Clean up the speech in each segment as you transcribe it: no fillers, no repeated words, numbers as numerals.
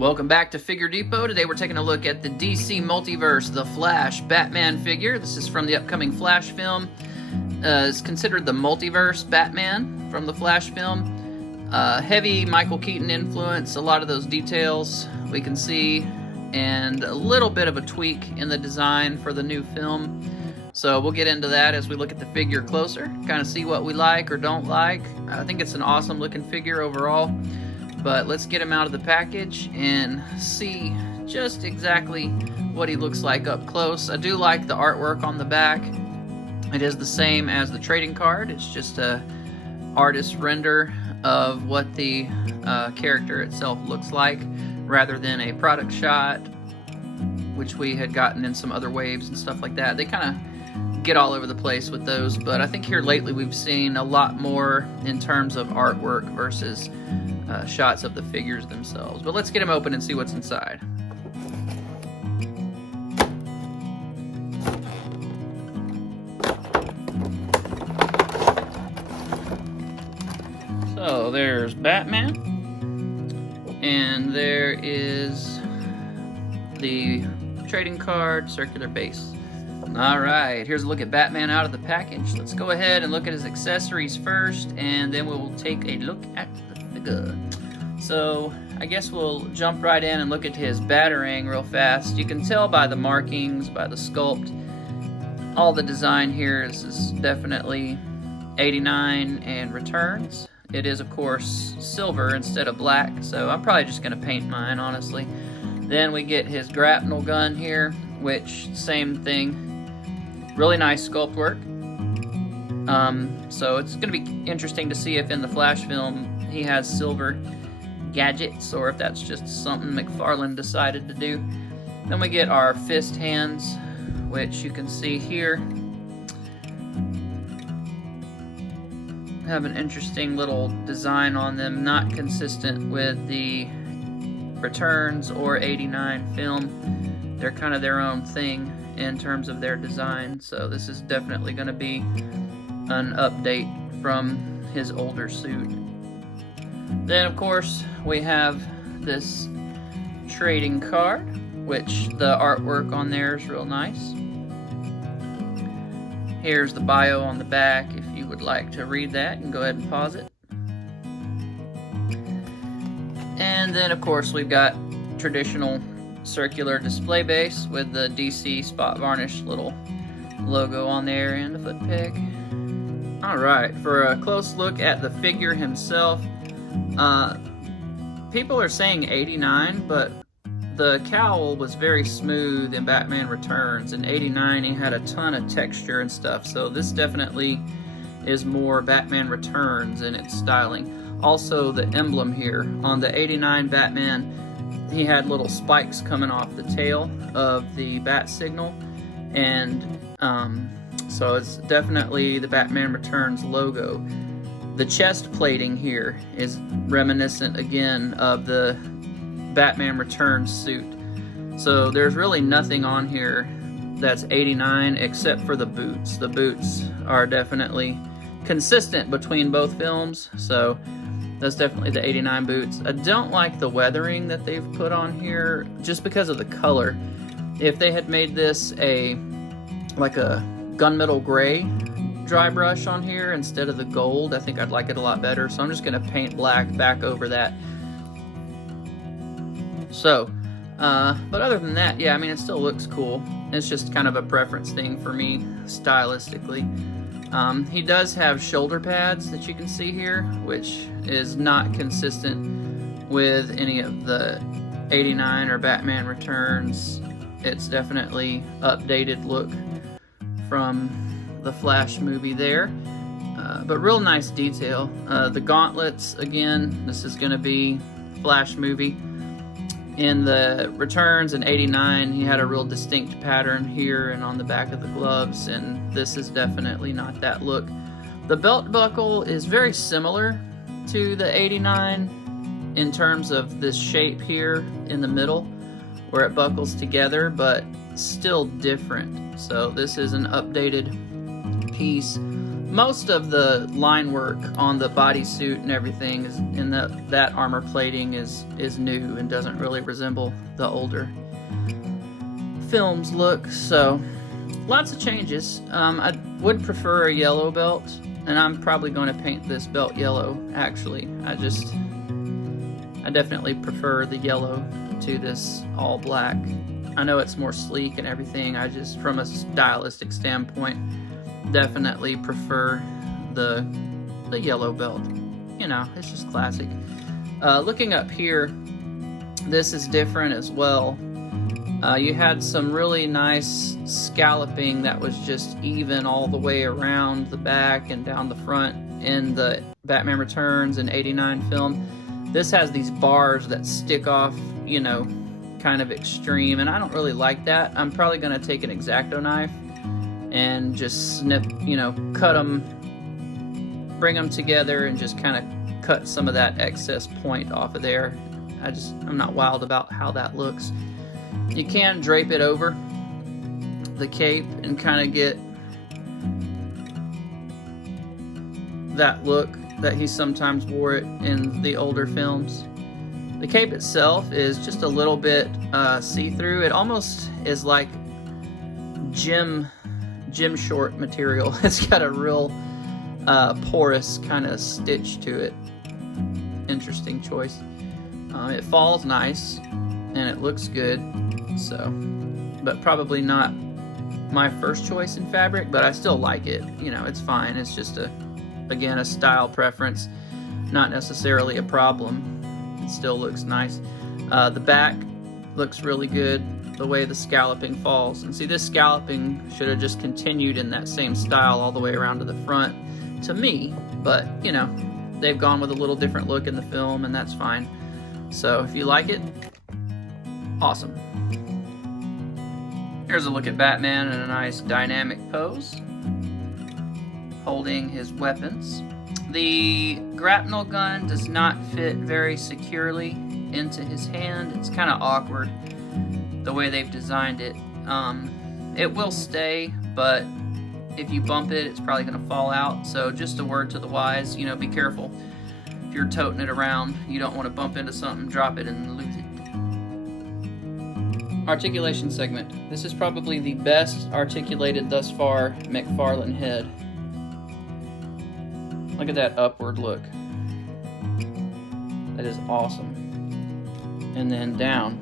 Welcome back to Figure Depot. Today we're taking a look at the DC Multiverse, The Flash Batman figure. This is from the upcoming Flash film. It's considered the multiverse Batman from the Flash film. Heavy Michael Keaton influence, a lot of those details we can see, and a little bit of a tweak in the design for the new film. So we'll get into that as we look at the figure closer, kind of see what we like or don't like. I think it's an awesome looking figure overall. But let's get him out of the package and see just exactly what he looks like up close. I do like the artwork on the back. It is the same as the trading card. It's just a artist render of what the character itself looks like, rather than a product shot, which we had gotten in some other waves and stuff like that. They kind of get all over the place with those, but I think here lately we've seen a lot more in terms of artwork versus shots of the figures themselves. But let's get them open and see what's inside. So there's Batman, and there is the trading card, circular base. Alright, here's a look at Batman out of the package. Let's go ahead and look at his accessories first, and then we'll take a look at the figure. So, I guess we'll jump right in and look at his Batarang real fast. You can tell by the markings, by the sculpt, all the design here is definitely 89 and returns. It is, of course, silver instead of black, so I'm probably just going to paint mine, honestly. Then we get his grapnel gun here, which, same thing. Really nice sculpt work. So it's going to be interesting to see if in the Flash film he has silver gadgets, or if that's just something McFarlane decided to do. Then we get our fist hands, which you can see here have an interesting little design on them, not consistent with the Returns or 89 film. They're kind of their own thing in terms of their design, so this is definitely going to be an update from his older suit. Then, of course, we have this trading card, which the artwork on there is real nice. Here's the bio on the back. If you would like to read that, you can go ahead and pause it. And then, of course, we've got traditional circular display base with the DC spot varnish little logo on there and a foot peg. Alright, for a close look at the figure himself, people are saying 89, but the cowl was very smooth in Batman Returns. In 89 he had a ton of texture and stuff, so this definitely is more Batman Returns in its styling. Also, the emblem here on the 89 Batman, he had little spikes coming off the tail of the bat signal, and so it's definitely the Batman Returns logo. The chest plating here is reminiscent again of the Batman Returns suit. So there's really nothing on here that's 89 except for the boots. The boots are definitely consistent between both films, so that's definitely the 89 boots. I don't like the weathering that they've put on here just because of the color. If they had made this like a gunmetal gray dry brush on here instead of the gold, I think I'd like it a lot better. So I'm just going to paint black back over that. So, but other than that, yeah, I mean, it still looks cool. It's just kind of a preference thing for me stylistically. He does have shoulder pads that you can see here, which is not consistent with any of the 89 or Batman Returns. It's definitely updated look from the Flash movie there, but real nice detail. The gauntlets, again, this is going to be Flash movie. In the Returns in 89, he had a real distinct pattern here and on the back of the gloves, and this is definitely not that look. The belt buckle is very similar to the 89 in terms of this shape here in the middle where it buckles together, but still different. So this is an updated piece. most of the line work on the bodysuit and everything is in that armor plating is new and doesn't really resemble the older film's look. So lots of changes. I would prefer a yellow belt, and I'm probably going to paint this belt yellow. Actually, I definitely prefer the yellow to this all black. I know it's more sleek and everything. I just, from a stylistic standpoint, definitely prefer the yellow belt. You know, it's just classic. Looking up here, this is different as well. You had some really nice scalloping that was just even all the way around the back and down the front in the Batman Returns and '89 film. This has these bars that stick off, you know, kind of extreme, and I don't really like that. I'm probably going to take an X-Acto knife and just snip, you know, cut them, bring them together, and just kind of cut some of that excess point off of there. I'm not wild about how that looks. You can drape it over the cape and kind of get that look that he sometimes wore it in the older films. The cape itself is just a little bit see-through. It almost is like gym short material. It's got a real porous kind of stitch to it. Interesting choice. It falls nice and it looks good, so, but probably not my first choice in fabric, but I still like it. You know, it's fine. It's just again, a style preference, not necessarily a problem. It still looks nice. The back looks really good, the way the scalloping falls. And see, this scalloping should have just continued in that same style all the way around to the front, to me, but, you know, they've gone with a little different look in the film, and that's fine. So if you like it, awesome. Here's a look at Batman in a nice dynamic pose, holding his weapons. The grapnel gun does not fit very securely into his hand. It's kind of awkward the way they've designed it. It will stay, but if you bump it, it's probably going to fall out. So just a word to the wise, you know, be careful. If you're toting it around, you don't want to bump into something, drop it, and lose it. Articulation segment. This is probably the best articulated thus far McFarlane head. Look at that upward look. That is awesome. And then down.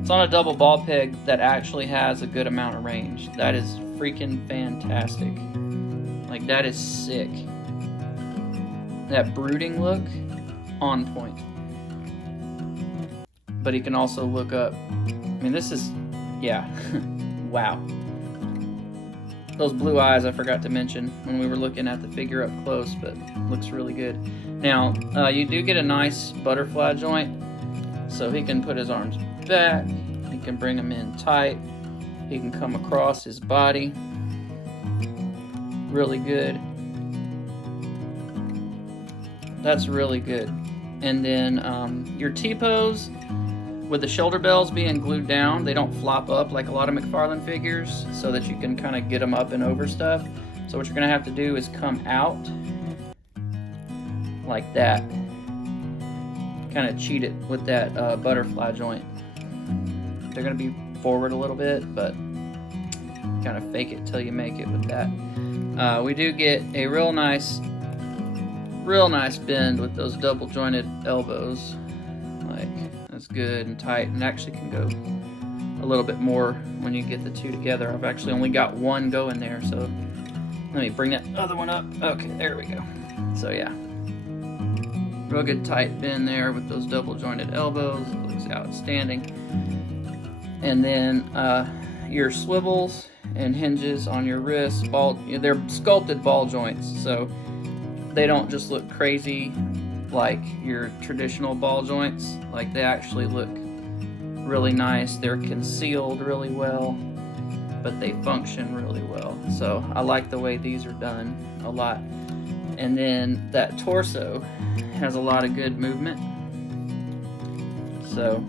It's on a double ball peg that actually has a good amount of range. That is freaking fantastic. Like, that is sick. That brooding look, on point. But he can also look up. I mean, this is, yeah, wow. Those blue eyes I forgot to mention when we were looking at the figure up close, but looks really good. Now, you do get a nice butterfly joint, so he can put his arms back, he can bring them in tight, he can come across his body. Really good. That's really good. And then your T-pose, with the shoulder bells being glued down, they don't flop up like a lot of McFarlane figures, so that you can kind of get them up and over stuff. So what you're going to have to do is come out like that. Kind of cheat it with that butterfly joint. They're going to be forward a little bit, but kind of fake it till you make it with that. We do get a real nice bend with those double jointed elbows. Like, that's good and tight, and actually can go a little bit more when you get the two together. I've actually only got one going there, so let me bring that other one up. Okay, there we go. So yeah, real good tight bend there with those double jointed elbows. It looks outstanding. And then your swivels and hinges on your wrists, they're sculpted ball joints, so they don't just look crazy like your traditional ball joints. Like, they actually look really nice. They're concealed really well, but they function really well. So I like the way these are done a lot. And then that torso has a lot of good movement. So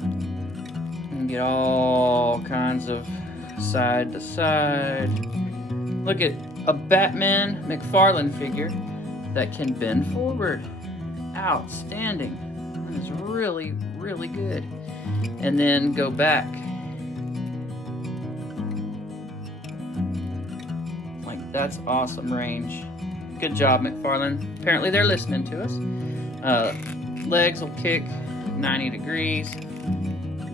you can get all kinds of side to side. Look at a Batman McFarlane figure that can bend forward. Outstanding. That is really, really good. And then go back. Like, that's awesome range. Good job, McFarlane. Apparently they're listening to us. Legs will kick 90 degrees.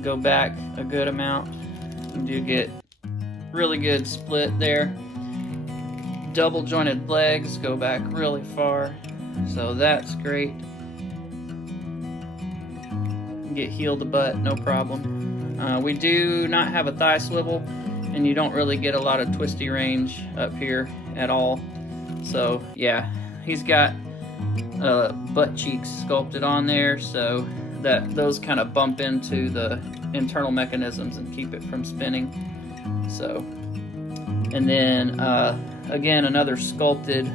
Go back a good amount. You do get really good split there. Double jointed legs go back really far, so that's great. Get heel to butt, no problem. We do not have a thigh swivel, and you don't really get a lot of twisty range up here at all. So yeah, he's got butt cheeks sculpted on there, so that those kind of bump into the internal mechanisms and keep it from spinning. So, and then again, another sculpted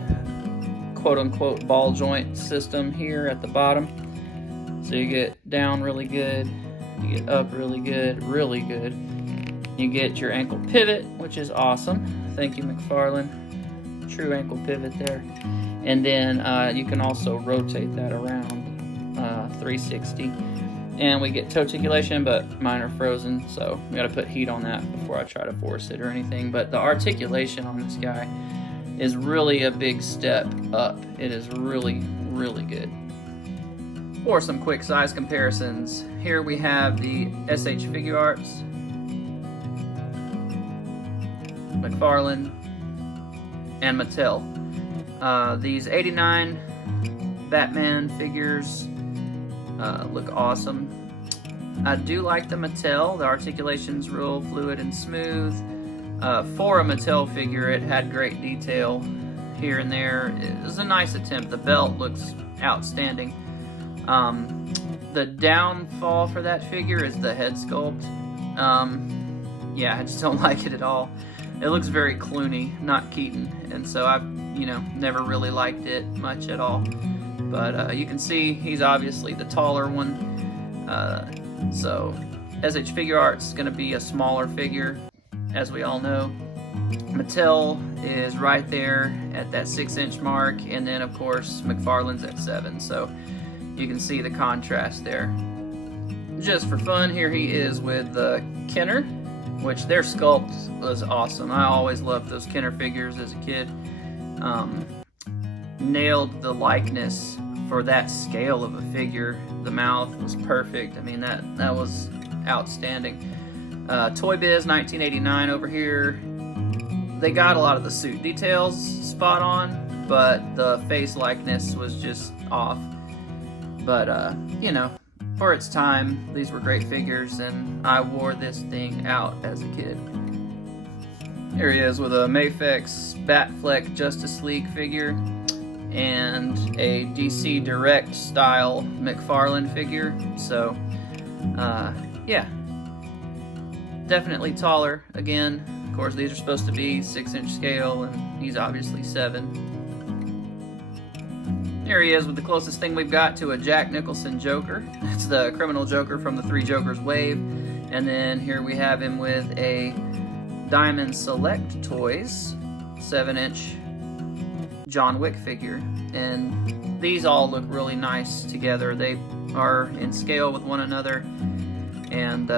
quote-unquote ball joint system here at the bottom. So you get down really good, you get up really good, really good. You get your ankle pivot, which is awesome. Thank you, McFarlane. True ankle pivot there. And then you can also rotate that around 360. And we get toe articulation, but mine are frozen, so we gotta put heat on that before I try to force it or anything. But the articulation on this guy is really a big step up. It is really, really good. For some quick size comparisons, here we have the SH Figure Arts, McFarlane, and Mattel. These 89 Batman figures look awesome. I do like the Mattel. The articulation's real fluid and smooth. For a Mattel figure, it had great detail here and there. It was a nice attempt. The belt looks outstanding. The downfall for that figure is the head sculpt. Yeah, I just don't like it at all. It looks very Clooney, not Keaton, and so I've, never really liked it much at all. But you can see he's obviously the taller one. So SH Figure Arts is going to be a smaller figure, as we all know. Mattel is right there at that 6-inch mark, and then of course McFarlane's at 7. So you can see the contrast there. Just for fun, here he is with Kenner, which their sculpt was awesome. I always loved those Kenner figures as a kid. Nailed the likeness for that scale of a figure. The mouth was perfect. I mean, that was outstanding. Toy Biz 1989 over here. They got a lot of the suit details spot on, but the face likeness was just off. But for its time, these were great figures, and I wore this thing out as a kid. Here he is with a Mafex Batfleck Justice League figure and a DC Direct style McFarlane figure. So, yeah, definitely taller. Again, of course, these are supposed to be 6-inch scale, and he's obviously 7. Here he is with the closest thing we've got to a Jack Nicholson Joker. It's the criminal Joker from the Three Jokers wave. And then here we have him with a Diamond Select Toys 7-inch John Wick figure. And these all look really nice together. They are in scale with one another. And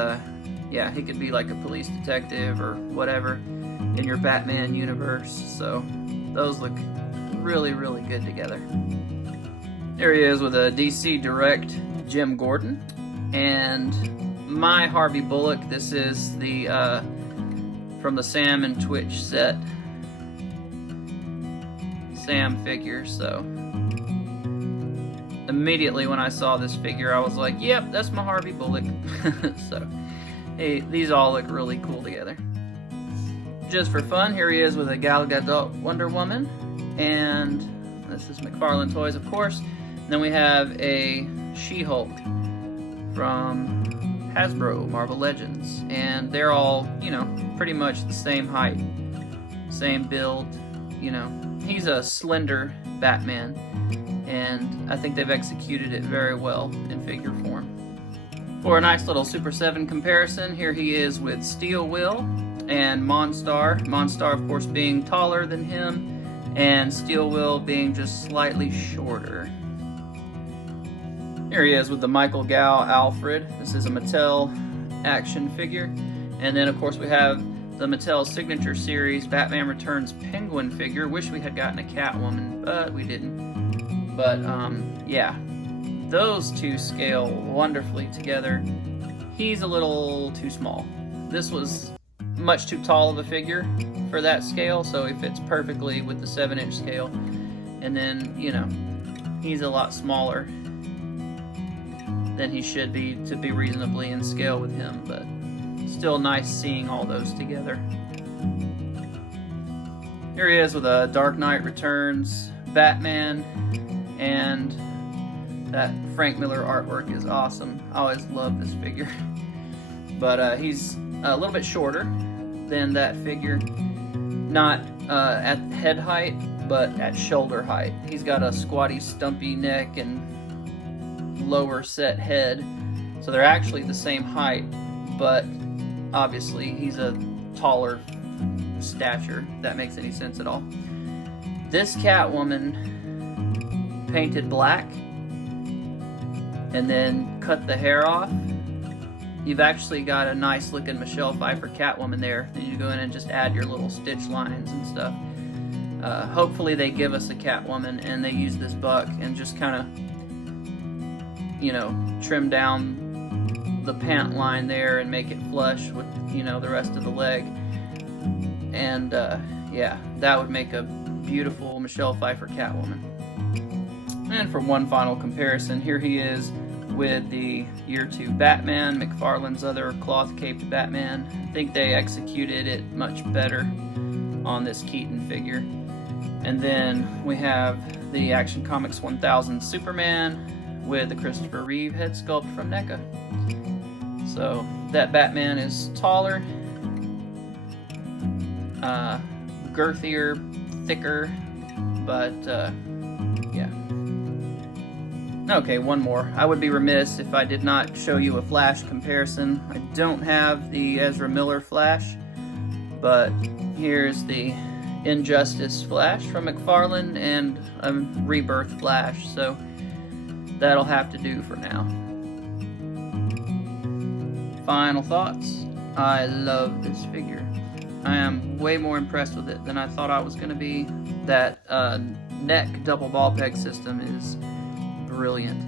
yeah, he could be like a police detective or whatever in your Batman universe. So those look really, really good together. There he is with a DC Direct Jim Gordon, and my Harvey Bullock. This is the from the Sam and Twitch set, Sam figure. So immediately when I saw this figure, I was like, "Yep, that's my Harvey Bullock." So hey, these all look really cool together. Just for fun, here he is with a Gal Gadot Wonder Woman, and this is McFarlane Toys, of course. Then we have a She-Hulk from Hasbro Marvel Legends, and they're all, pretty much the same height, same build. He's a slender Batman, and I think they've executed it very well in figure form. For a nice little Super 7 comparison, here he is with Steel Will and Monstar. Monstar, of course, being taller than him, and Steel Will being just slightly shorter. Here he is with the Michael Gow Alfred. This is a Mattel action figure. And then, of course, we have the Mattel Signature Series Batman Returns Penguin figure. Wish we had gotten a Catwoman, but we didn't. But, yeah. Those two scale wonderfully together. He's a little too small. This was much too tall of a figure for that scale, so he fits perfectly with the 7-inch scale. And then, you know, he's a lot smaller than he should be to be reasonably in scale with him, but still nice seeing all those together. Here he is with a Dark Knight Returns Batman, and that Frank Miller artwork is awesome. I always love this figure. But he's a little bit shorter than that figure, not at head height, but at shoulder height. He's got a squatty, stumpy neck and lower set head, so they're actually the same height, but obviously he's a taller stature, if that makes any sense at all. This Catwoman painted black and then cut the hair off. You've actually got a nice looking Michelle Pfeiffer Catwoman there. Then you go in and just add your little stitch lines and stuff. Hopefully they give us a Catwoman and they use this buck and just kind of, you know, trim down the pant line there and make it flush with, you know, the rest of the leg. And yeah, that would make a beautiful Michelle Pfeiffer Catwoman. And for one final comparison, here he is with the Year 2 Batman, McFarlane's other cloth-caped Batman. I think they executed it much better on this Keaton figure. And then we have the Action Comics 1000 Superman with the Christopher Reeve head sculpt from NECA. So that Batman is taller, girthier, thicker, but yeah. Okay, one more. I would be remiss if I did not show you a Flash comparison. I don't have the Ezra Miller Flash, but here's the Injustice Flash from McFarlane and a Rebirth Flash, so that'll have to do for now. Final thoughts. I love this figure. I am way more impressed with it than I thought I was going to be. That neck double ball peg system is brilliant.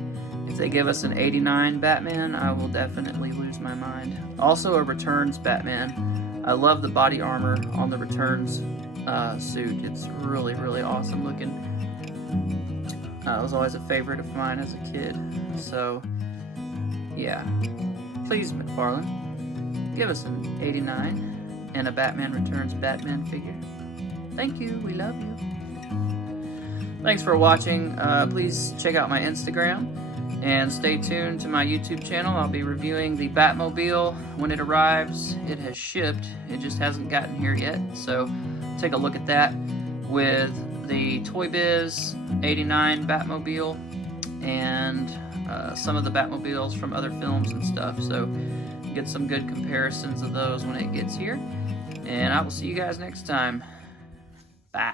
If they give us an 89 Batman, I will definitely lose my mind. Also a Returns Batman. I love the body armor on the Returns suit. It's really, really awesome looking. It was always a favorite of mine as a kid. So, yeah. Please, McFarlane, give us an 89 and a Batman Returns Batman figure. Thank you. We love you. Thanks for watching. Please check out my Instagram and stay tuned to my YouTube channel. I'll be reviewing the Batmobile when it arrives. It has shipped. It just hasn't gotten here yet. So take a look at that with the Toy Biz 89 Batmobile and some of the Batmobiles from other films and stuff. So get some good comparisons of those when it gets here. And I will see you guys next time. Bye.